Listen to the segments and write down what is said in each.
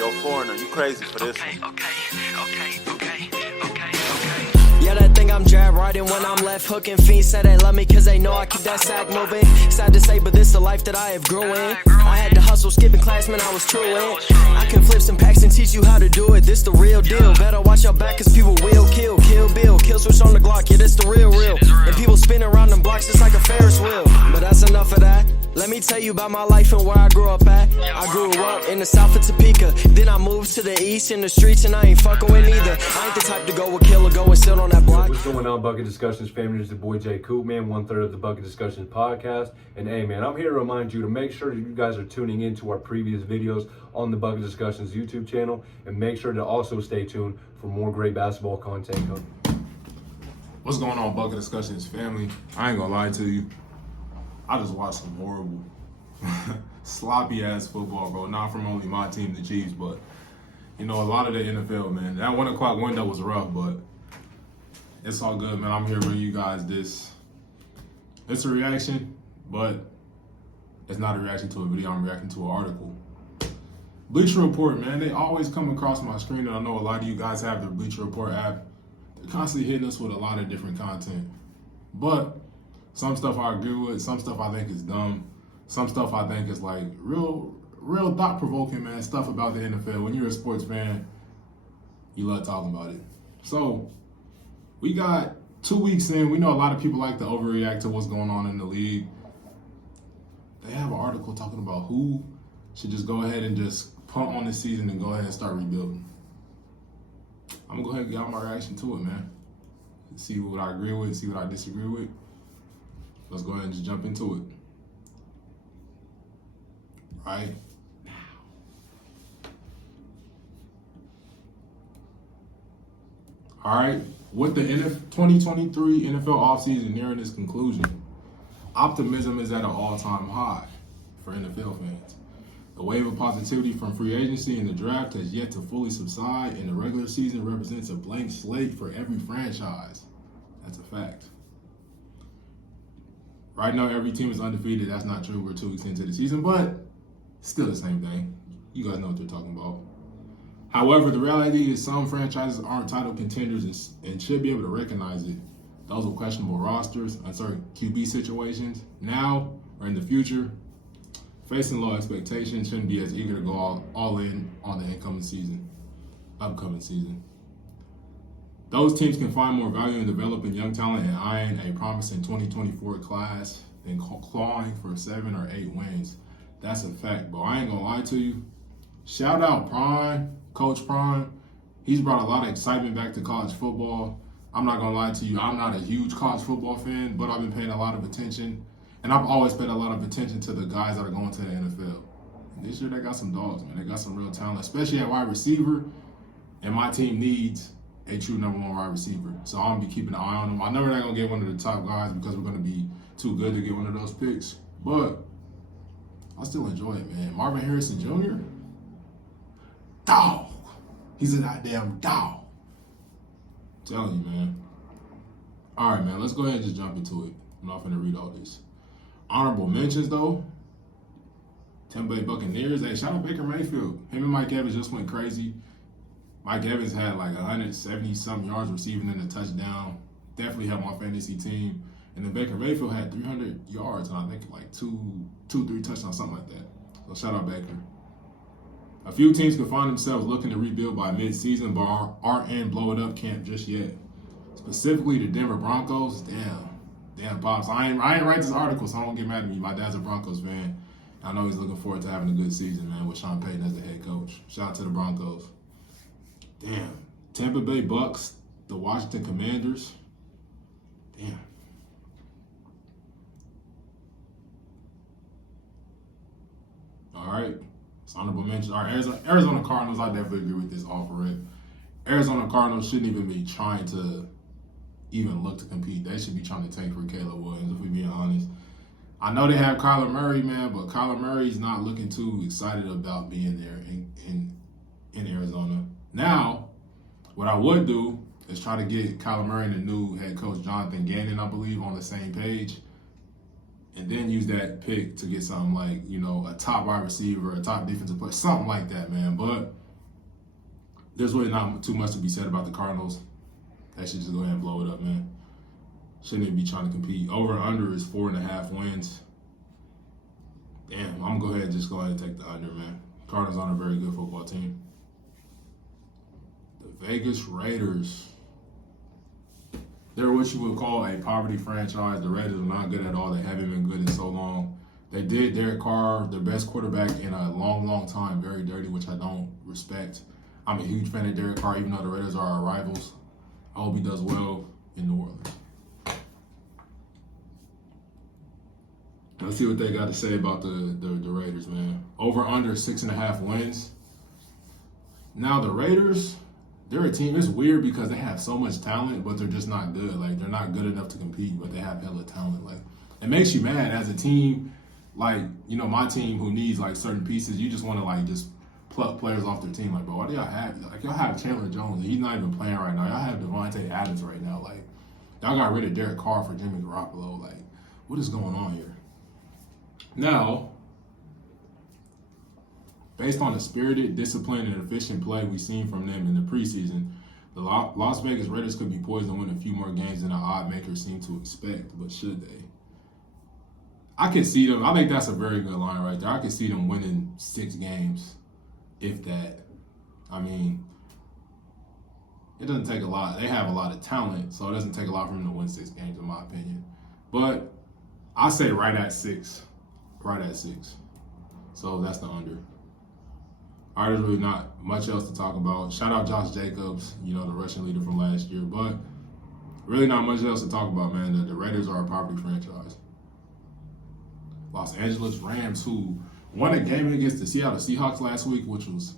yo, foreigner, you crazy for this one. Yeah, that thing I'm jab riding when I'm left hooking. Fiends say they love me cause they know I keep that sack moving. Sad to say, but this the life that I have grew in. I had to hustle, skipping class, man, I was true in. I can flip some packs and teach you how to do it. This the real deal. Better watch your back cause people will kill. Kill Bill, kill switch on the Glock, yeah, this the real. And people spin around them blocks just like a Ferris wheel. But that's enough of that. Let me tell you about my life and where I grew up at. I grew up in the south of Topeka. Then I moved to the east in the streets and I ain't fucking with neither. I ain't the type to go with kill or go and sit on that block. What's going on, Bucket Discussions family? It's the boy J Coop, man, 1/3 of the Bucket Discussions podcast. And hey, man, I'm here to remind you to make sure that you guys are tuning into our previous videos on the Bucket Discussions YouTube channel. And make sure to also stay tuned for more great basketball content coming. What's going on, Bucket Discussions family? I ain't gonna lie to you. I just watched some horrible, sloppy ass football, bro. Not from only my team, the Chiefs, but you know, a lot of the NFL, man. That 1 o'clock window was rough, but it's all good, man. I'm here to bring you guys this. It's a reaction, but it's not a reaction to a video. I'm reacting to an article. Bleacher Report, man. They always come across my screen, and I know a lot of you guys have the Bleacher Report app. They're constantly hitting us with a lot of different content, but some stuff I agree with, some stuff I think is dumb, some stuff I think is like real thought-provoking, man, stuff about the NFL. When you're a sports fan, you love talking about it. So, we got 2 weeks in. We know a lot of people like to overreact to what's going on in the league. They have an article talking about who should just go ahead and just punt on the season and go ahead and start rebuilding. I'm going to go ahead and get out my reaction to it, man. See what I agree with, see what I disagree with. Let's go ahead and just jump into it. Right now. All right, with the 2023 NFL offseason nearing its conclusion, optimism is at an all-time high for NFL fans. The wave of positivity from free agency and the draft has yet to fully subside, and the regular season represents a blank slate for every franchise. That's a fact. Right now, every team is undefeated. That's not true. We're 2 weeks into the season, but still the same thing. You guys know what they're talking about. However, the reality is some franchises aren't title contenders and should be able to recognize it. Those with questionable rosters, uncertain QB situations, now or in the future, facing low expectations, shouldn't be as eager to go all in on the upcoming season. Those teams can find more value in developing young talent and eyeing a promising 2024 class than clawing for 7 or 8 wins. That's a fact, but I ain't gonna lie to you. Shout out Prime, Coach Prime. He's brought a lot of excitement back to college football. I'm not gonna lie to you, I'm not a huge college football fan, but I've been paying a lot of attention. And I've always paid a lot of attention to the guys that are going to the NFL. And this year they got some dogs, man. They got some real talent, especially at wide receiver. And my team needs a true number 1 wide receiver. So I'm going to be keeping an eye on them. I know we're not going to get one of the top guys because we're going to be too good to get one of those picks. But I still enjoy it, man. Marvin Harrison Jr., dog. He's a goddamn dog. I'm telling you, man. All right, man. Let's go ahead and just jump into it. I'm not going to read all this. Honorable mentions, though. Tampa Bay Buccaneers. Hey, shout out Baker Mayfield. Him and Mike Evans just went crazy. Mike Evans had like 170-something yards receiving and a touchdown. Definitely helped my fantasy team. And then Baker Mayfield had 300 yards and I think like 3 touchdowns, something like that. So shout out Baker. A few teams can find themselves looking to rebuild by mid-season, but aren't in blow it up camp just yet. Specifically the Denver Broncos. Damn, Pops. I ain't write this article, so don't get mad at me. My dad's a Broncos fan. I know he's looking forward to having a good season, man, with Sean Payton as the head coach. Shout out to the Broncos. Damn. Tampa Bay Bucks, the Washington Commanders. Damn. All right. It's honorable mention. All right, Arizona Cardinals, I definitely agree with this offer. Arizona Cardinals shouldn't even be trying to even look to compete. They should be trying to tank for Caleb Williams, if we're being honest. I know they have Kyler Murray, man, but Kyler Murray's not looking too excited about being there in Arizona. Now, what I would do is try to get Kyler Murray and the new head coach Jonathan Gannon, I believe, on the same page, and then use that pick to get something like, you know, a top wide receiver, a top defensive player, something like that, man. But there's really not too much to be said about the Cardinals. They should just go ahead and blow it up, man. Shouldn't even be trying to compete. Over and under is 4.5 wins. Damn, I'm going to go ahead and just go ahead and take the under, man. Cardinals aren't a very good football team. The Vegas Raiders. They're what you would call a poverty franchise. The Raiders are not good at all. They haven't been good in so long. They did Derek Carr, their best quarterback in a long, long time, very dirty, which I don't respect. I'm a huge fan of Derek Carr, even though the Raiders are our rivals. I hope he does well in New Orleans. Let's see what they got to say about the Raiders, man. Over under 6.5 wins. Now the Raiders, they're a team. It's weird because they have so much talent, but they're just not good. Like, they're not good enough to compete, but they have hella talent. Like, it makes you mad as a team. Like, you know, my team who needs like certain pieces, you just want to like just pluck players off their team. Like, bro, what do y'all have? Like, y'all have Chandler Jones, and he's not even playing right now. Y'all have Devontae Adams right now. Like, y'all got rid of Derek Carr for Jimmy Garoppolo. Like, what is going on here? Now, based on the spirited, disciplined, and efficient play we've seen from them in the preseason, the Las Vegas Raiders could be poised to win a few more games than the odd makers seem to expect, but should they? I could see them. I think that's a very good line right there. I could see them winning 6 games, if that. I mean, it doesn't take a lot. They have a lot of talent, so it doesn't take a lot for them to win 6 games, in my opinion. But I say right at 6. Right at 6. So that's the under. All right, there's really not much else to talk about. Shout out Josh Jacobs, you know, the Russian leader from last year. But really not much else to talk about, man. The Raiders are a poverty franchise. Los Angeles Rams, who won a game against the Seattle Seahawks last week, which was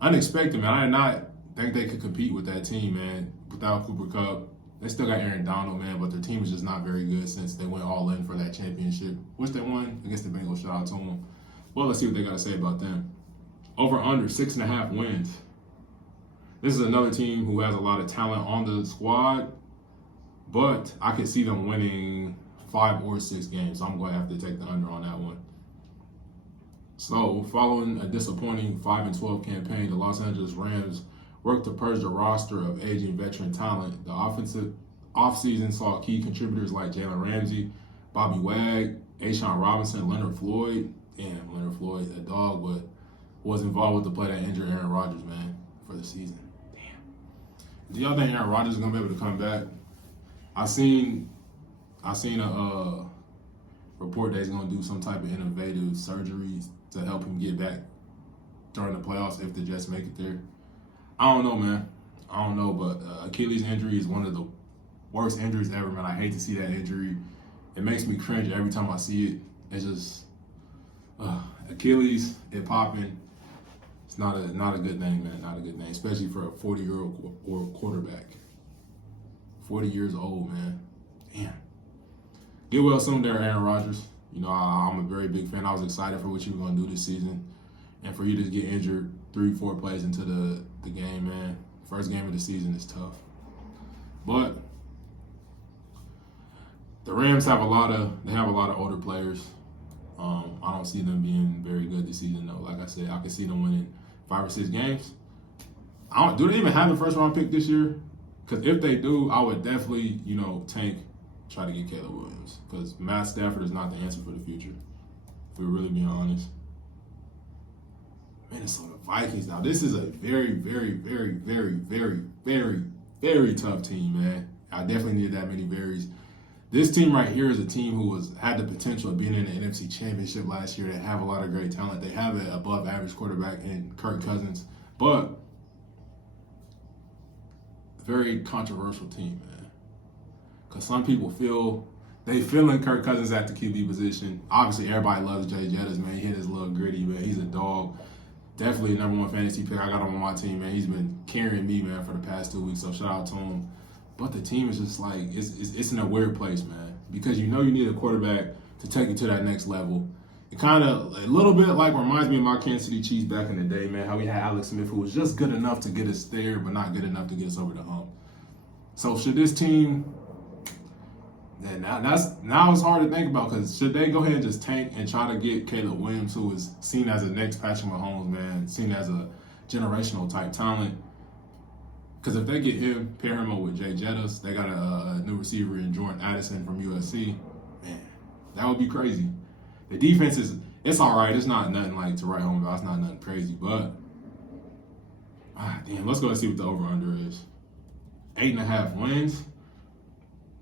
unexpected, man. I did not think they could compete with that team, man, without Cooper Kupp. They still got Aaron Donald, man, but their team is just not very good since they went all in for that championship, which they won against the Bengals. Shout out to them. Well, let's see what they got to say about them. Over under 6.5 wins. This is another team who has a lot of talent on the squad, but I can see them winning 5 or 6 games. So I'm going to have to take the under on that one. So, following a disappointing 5-12 campaign, the Los Angeles Rams worked to purge the roster of aging veteran talent. The offensive offseason saw key contributors like Jalen Ramsey, Bobby Wag, A'Shawn Robinson, Leonard Floyd. Damn, Leonard Floyd, a dog, but was involved with the play that injured Aaron Rodgers, man, for the season. Damn. Do y'all think Aaron Rodgers is gonna be able to come back? I seen a report that he's gonna do some type of innovative surgery to help him get back during the playoffs if the Jets make it there. I don't know, man. I don't know, but Achilles injury is one of the worst injuries ever, man. I hate to see that injury. It makes me cringe every time I see it. It's just Achilles, it popping. It's not a good thing, man. Not a good thing, especially for a 40-year-old quarterback. 40 years old, man. Damn. Get well soon there, Aaron Rodgers. You know, I'm a very big fan. I was excited for what you were going to do this season. And for you to get injured 3-4 plays into the game, man. First game of the season is tough. But the Rams have a lot of older players. I don't see them being very good this season, though. Like I said, I can see them winning 5 or 6 games. Do they even have a first-round pick this year? Because if they do, I would definitely, tank, try to get Caleb Williams. Because Matt Stafford is not the answer for the future, if we're really being honest. Minnesota Vikings. Now, this is a very, very, very, very, very, very, very tough team, man. I definitely needed that many berries. This team right here is a team who had the potential of being in the NFC Championship last year. They have a lot of great talent. They have an above-average quarterback in Kirk Cousins. But very controversial team, man. Because some people feeling Kirk Cousins at the QB position. Obviously, everybody loves Jay Jettis, man. He hit his little gritty, man. He's a dog. Definitely a number 1 fantasy pick. I got him on my team, man. He's been carrying me, man, for the past 2 weeks. So shout out to him. But the team is just like, it's in a weird place, man. Because you need a quarterback to take you to that next level. It kind of, a little bit like reminds me of my Kansas City Chiefs back in the day, man. How we had Alex Smith, who was just good enough to get us there, but not good enough to get us over the hump. So should this team, now it's hard to think about, because should they go ahead and just tank and try to get Caleb Williams, who is seen as the next Patrick Mahomes, man, seen as a generational type talent? Because if they get him, pair him up with Jay Jettas, they got a new receiver in Jordan Addison from USC. Man, that would be crazy. The defense it's all right. It's not nothing like to write home about. It's not nothing crazy. But, damn, let's go and see what the over-under is. 8.5 wins.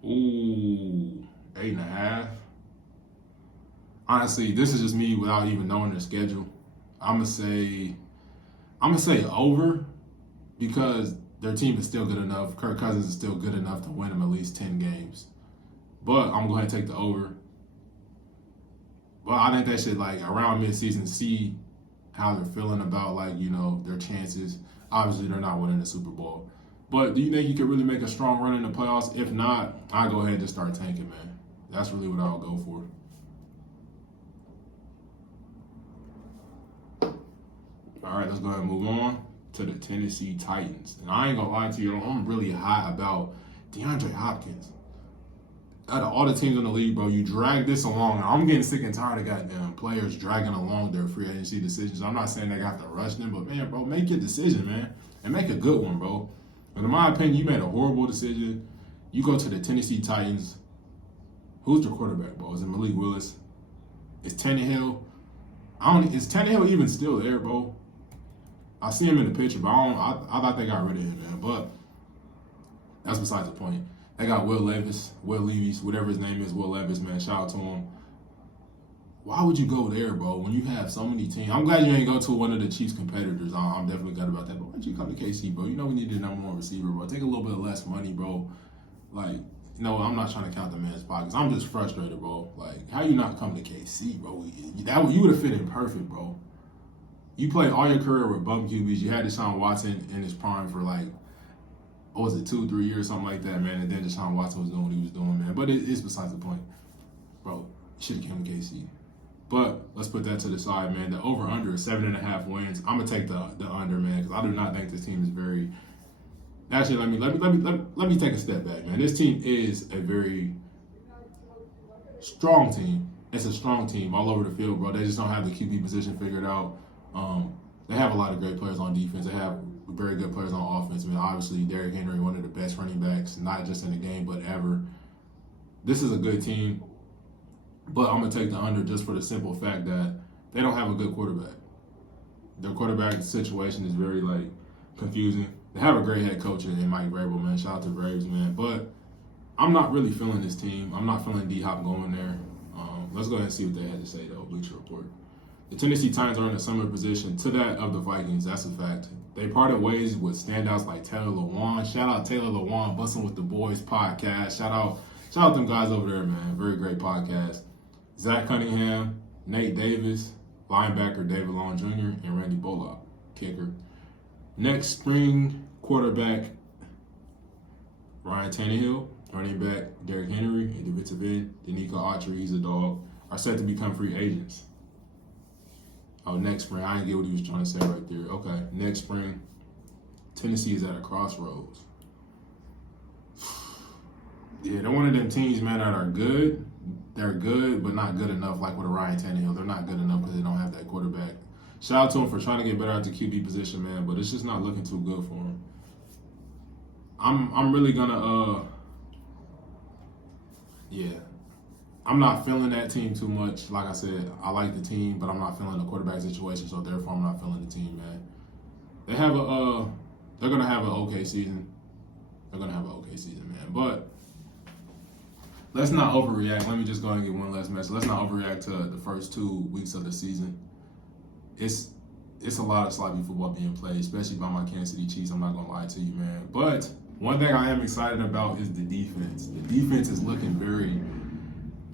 Ooh, 8.5. Honestly, this is just me without even knowing their schedule. I'm gonna say over because their team is still good enough. Kirk Cousins is still good enough to win them at least 10 games. But I'm going to take the over. But I think they should, like, around midseason, see how they're feeling about, like, you know, their chances. Obviously, they're not winning the Super Bowl. But do you think you could really make a strong run in the playoffs? If not, I'll go ahead and just start tanking, man. That's really what I'll go for. All right, let's go ahead and move on to the Tennessee Titans. And I ain't gonna lie to you, I'm really high about DeAndre Hopkins. Out of all the teams in the league, bro, you drag this along. I'm getting sick and tired of goddamn players dragging along their free agency decisions. I'm not saying they have to rush them, but man, bro, make your decision, man. And make a good one, bro. But in my opinion, you made a horrible decision. You go to the Tennessee Titans. Who's the quarterback, bro? Is it Malik Willis? Is Tannehill? Is Tannehill even still there, bro? I see him in the picture, but I thought they got rid of him, man. But that's besides the point. They got Will Levis, whatever his name is, Will Levis, man. Shout out to him. Why would you go there, bro, when you have so many teams? I'm glad you ain't go to one of the Chiefs' competitors. I'm definitely glad about that. But why'd you come to KC, bro? You know we need the number one receiver, bro. Take a little bit less money, bro. Like, no, I'm not trying to count the man's pockets. I'm just frustrated, bro. Like, how you not come to KC, bro? You would have fit in perfect, bro. You played all your career with bum QBs. You had Deshaun Watson in his prime for like, what was it, 2-3 years, something like that, man. And then Deshaun Watson was doing what he was doing, man. But it's besides the point. Bro, you should have came to KC. But let's put that to the side, man. The over-under is 7.5 wins. I'm going to take the under, man, because I do not think this team is very... Actually, let me take a step back, man. This team is a very strong team. It's a strong team all over the field, bro. They just don't have the QB position figured out. They have a lot of great players on defense. They have very good players on offense. I mean, obviously, Derrick Henry, one of the best running backs, not just in the game, but ever. This is a good team, but I'm going to take the under just for the simple fact that they don't have a good quarterback. Their quarterback situation is very, like, confusing. They have a great head coach in Mike Vrabel, man. Shout out to Braves, man. But I'm not really feeling this team. I'm not feeling D-Hop going there. Let's go ahead and see what they had to say, though, Bleacher Report. The Tennessee Titans are in a similar position to that of the Vikings. That's a fact. They parted ways with standouts like Taylor Lewan. Shout out Taylor Lewan, Bussin' with the Boys podcast. Shout out them guys over there, man. Very great podcast. Zach Cunningham, Nate Davis, linebacker David Long Jr., and Randy Bullock, kicker. Next spring, quarterback Ryan Tannehill, running back Derrick Henry, and defensive end Danico Autry, he's a dog, are set to become free agents. Oh, next spring. I didn't get what he was trying to say right there. Okay, next spring, Tennessee is at a crossroads. Yeah, they're one of them teams, man, that are good. They're good, but not good enough like with a Ryan Tannehill. They're not good enough because they don't have that quarterback. Shout out to him for trying to get better at the QB position, man, but it's just not looking too good for him. I'm really gonna I'm not feeling that team too much. Like I said, I like the team, but I'm not feeling the quarterback situation, so therefore I'm not feeling the team, man. They're gonna have an okay season. They're gonna have an okay season, man. But let's not overreact. Let me just go ahead and get one last message. Let's not overreact to the first 2 weeks of the season. It's a lot of sloppy football being played, especially by my Kansas City Chiefs. I'm not gonna lie to you, man. But one thing I am excited about is the defense. The defense is looking very,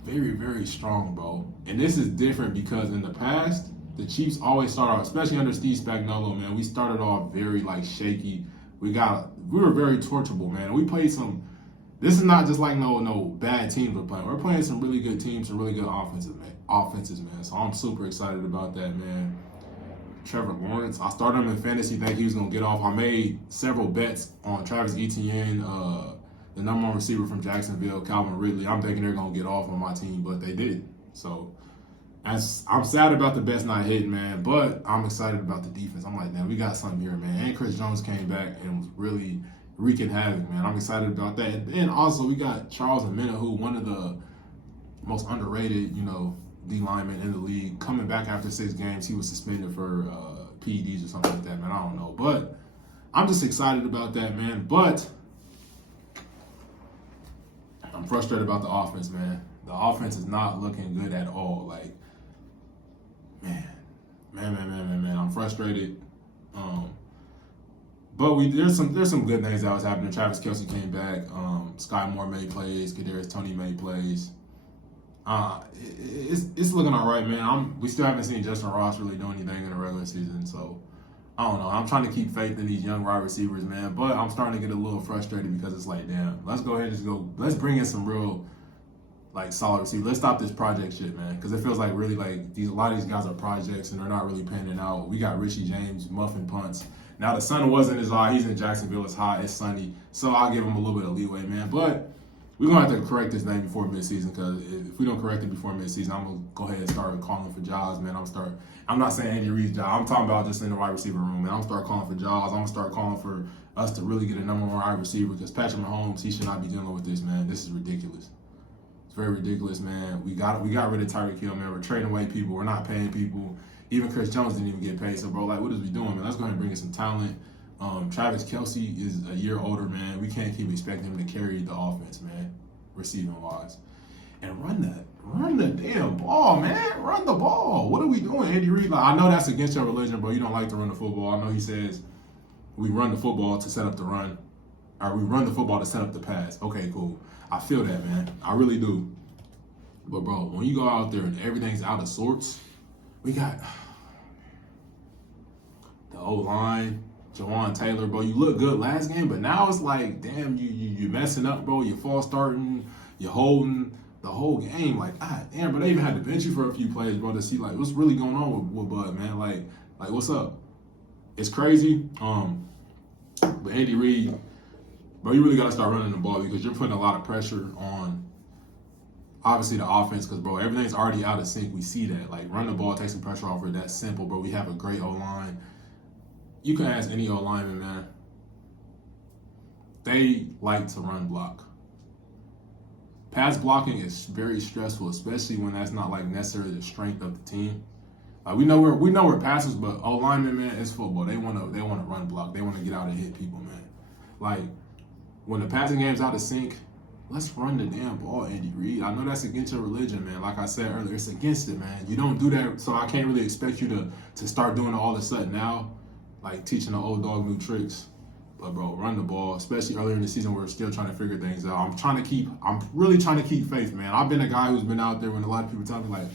very, very strong, bro. And this is different because in the past, the Chiefs always start off, especially under Steve Spagnuolo, man. We started off very like shaky. We were very torturable, man. We played some. This is not just like no bad teams we're playing. We're playing some really good teams, some really good offenses, man. So I'm super excited about that, man. Trevor Lawrence, I started him in fantasy, think he was gonna get off. I made several bets on Travis Etienne, the number one receiver from Jacksonville, Calvin Ridley. I'm thinking they're gonna get off on my team, but they did. So I'm sad about the best not hitting, man, but I'm excited about the defense. I'm like, man, we got something here, man. And Chris Jones came back and was really wreaking havoc, man. I'm excited about that. And also, we got Charles Omenihu, one of the most underrated, D linemen in the league, coming back after 6 games. He was suspended for PEDs or something like that, man. I don't know. But I'm just excited about that, man. But I'm frustrated about the offense, man. The offense is not looking good at all. Like, man. I'm frustrated. But there's some good things that was happening. Travis Kelce came back. Sky Moore made plays. Kadarius Toney made plays. It's looking all right, man. We still haven't seen Justin Ross really do anything in the regular season, so I don't know. I'm trying to keep faith in these young wide receivers, man. But I'm starting to get a little frustrated because it's like, damn, let's go ahead and let's bring in some real, solid receivers. Let's stop this project shit, man, because it feels like really a lot of these guys are projects and they're not really panning out. We got Richie James muffing punts. Now the sun wasn't as hot. He's in Jacksonville. It's hot. It's sunny. So I'll give him a little bit of leeway, man. But we're going to have to correct this thing before midseason, because if we don't correct it before midseason, I'm going to go ahead and start calling for jobs, man. I'm not saying Andy Reid's job. I'm talking about just in the wide receiver room, man. I'm going to start calling for jobs. I'm going to start calling for us to really get a number 1 wide receiver, because Patrick Mahomes, he should not be dealing with this, man. This is ridiculous. It's very ridiculous, man. We got rid of Tyreek Hill, man. We're trading away people. We're not paying people. Even Chris Jones didn't even get paid. So, bro, what is we doing, man? Let's go ahead and bring in some talent. Travis Kelce is a year older, man. We can't keep expecting him to carry the offense, man, receiving-wise. And run the damn ball, man. Run the ball. What are we doing, Andy Reid? I know that's against your religion, bro. You don't like to run the football. I know he says we run the football to set up the run, or we run the football to set up the pass. Okay, cool. I feel that, man. I really do. But, bro, when you go out there and everything's out of sorts, we got the O-line, Jawan Taylor, bro. You look good last game, but now it's like, damn, you messing up, bro. You're false starting. You're holding the whole game. Like, damn, but they even had to bench you for a few plays, bro, to see, what's really going on with Bud, man. Like, what's up? It's crazy. But Andy Reid, bro, you really got to start running the ball, because you're putting a lot of pressure on, obviously, the offense, because, bro, everything's already out of sync. We see that. Run the ball, take some pressure off it. That's simple, bro. We have a great O-line. You can ask any O-lineman, man. They like to run block. Pass blocking is very stressful, especially when that's not necessarily the strength of the team. We know we're passers, but O-linemen, man, it's football. They want to run block. They want to get out and hit people, man. When the passing game's out of sync, let's run the damn ball, Andy Reid. I know that's against your religion, man. Like I said earlier, it's against it, man. You don't do that, so I can't really expect you to start doing it all of a sudden now. Teaching the old dog new tricks. But, bro, run the ball, especially earlier in the season where we're still trying to figure things out. I'm really trying to keep faith, man. I've been a guy who's been out there when a lot of people tell me,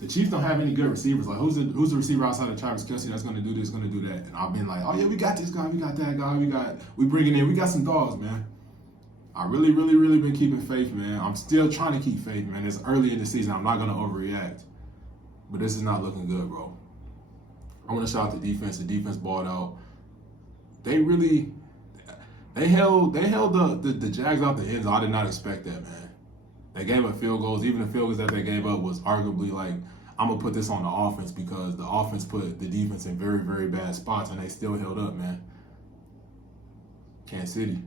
the Chiefs don't have any good receivers. Who's the receiver outside of Travis Kelce that's going to do this, going to do that? And I've been like, oh, yeah, we got this guy, we got that guy, we got some dogs, man. I really been keeping faith, man. I'm still trying to keep faith, man. It's early in the season. I'm not going to overreact. But this is not looking good, bro. I want to shout out the defense. The defense balled out. They held the Jags out the end zone. I did not expect that, man. They gave up field goals. Even the field goals that they gave up was arguably I'm going to put this on the offense, because the offense put the defense in very, very bad spots, and they still held up, man. Kansas City,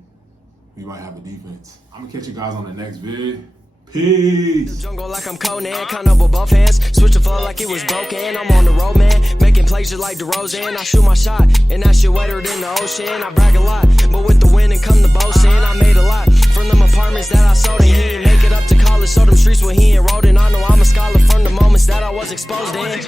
we might have a defense. I'm going to catch you guys on the next vid. Peace. Jungle like I'm Conan, count up with both hands. Switch the flow like it was broken. I'm on the road, man. Making plays just like DeRozan. I shoot my shot, and that shit wetter than the ocean. I brag a lot, but with the wind and come the boasting. I made a lot from them apartments that I sold, and he didn't make it up to college. So them streets where he enrolled in. I know I'm a scholar from the moments that I was exposed in.